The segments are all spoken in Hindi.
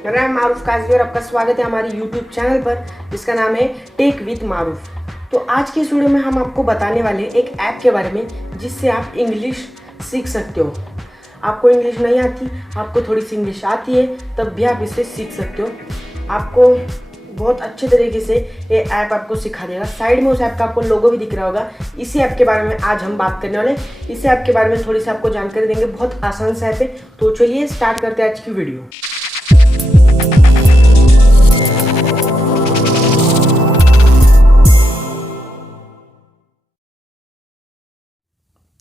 मेरा नाम मारूफ काजी और आपका स्वागत है हमारे यूट्यूब चैनल पर जिसका नाम है टेक विद मारूफ। तो आज के इस वीडियो में हम आपको बताने वाले एक ऐप के बारे में जिससे आप इंग्लिश सीख सकते हो। आपको इंग्लिश नहीं आती, आपको थोड़ी सी इंग्लिश आती है, तब भी आप इससे सीख सकते हो। आपको बहुत अच्छे तरीके से ये ऐप आपको सिखा देगा। साइड में उस ऐप का आपको लोगो भी दिख रहा होगा। इसी ऐप के बारे में आज हम बात करने वाले हैं। इसी ऐप के बारे में थोड़ी सी आपको जानकारी देंगे। बहुत आसान सा ऐप है। तो चलिए स्टार्ट करते हैं आज की वीडियो।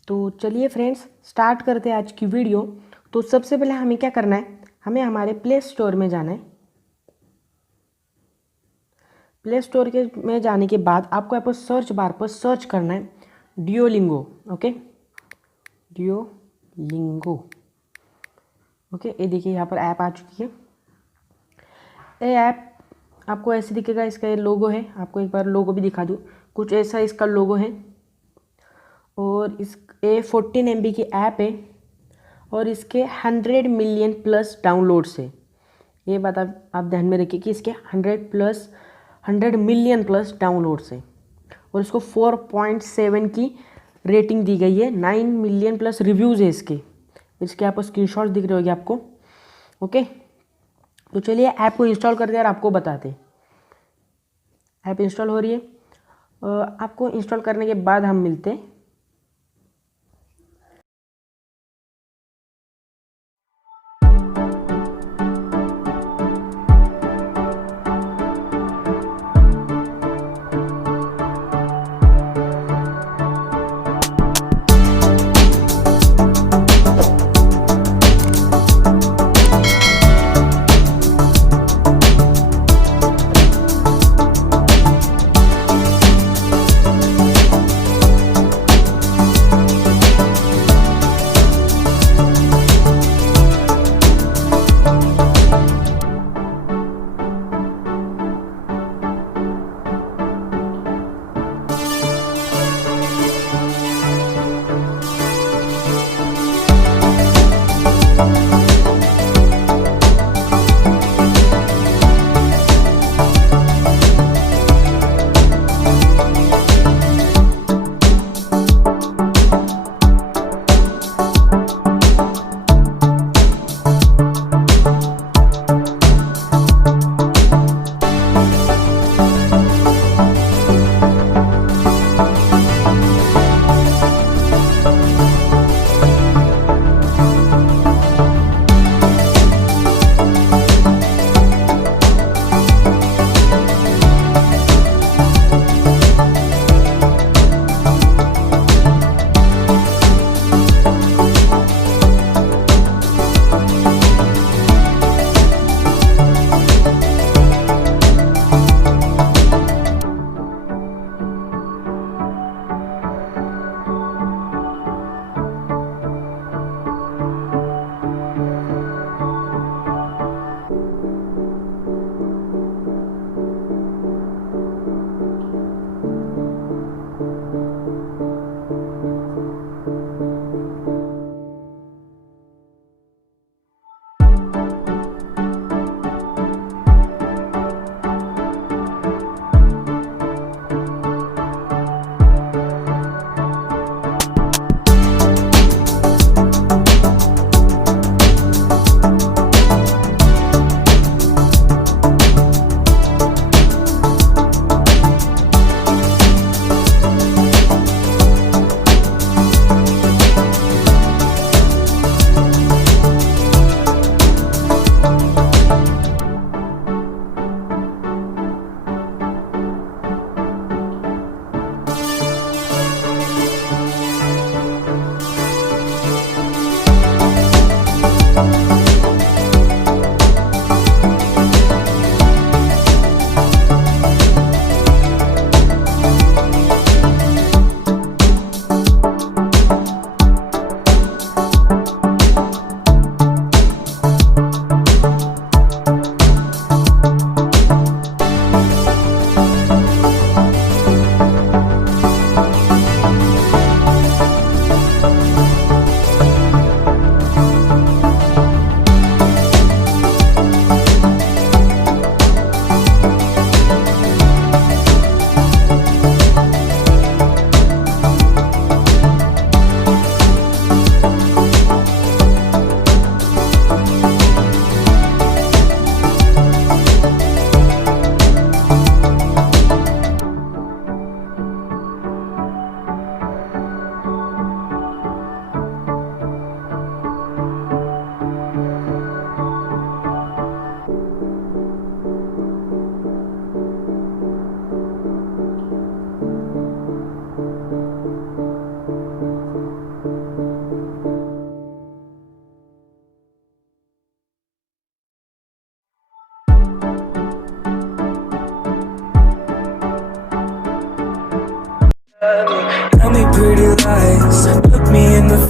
तो चलिए फ्रेंड्स स्टार्ट करते हैं आज की वीडियो। तो सबसे पहले हमें क्या करना है, हमें हमारे प्ले स्टोर में जाना है। प्ले स्टोर के में जाने के बाद आपको यहाँ पर सर्च बार पर सर्च करना है डियोलिंगो। ओके, डियोलिंगो। ओके, ये देखिए यहाँ पर ऐप आ चुकी है। ये ऐप आपको ऐसे दिखेगा। इसका ये लोगो है। आपको एक बार लोगो भी दिखा दूँ। कुछ ऐसा इसका लोगो है और इस ये 14 MB की ऐप है और इसके 100 मिलियन प्लस डाउनलोड्स है। ये बात आप ध्यान में रखिए कि इसके 100 मिलियन प्लस डाउनलोड्स है और इसको 4.7 की रेटिंग दी गई है। 9 मिलियन प्लस रिव्यूज़ है इसके यहाँ पर स्क्रीनशॉट दिख रहे होंगे आपको। ओके, तो चलिए ऐप को इंस्टॉल करते हैं और आपको बताते हैं। ऐप इंस्टॉल हो रही है। आपको इंस्टॉल करने के बाद हम मिलते हैं।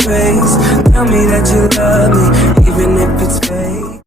face. Tell me that you love me, even if it's fake.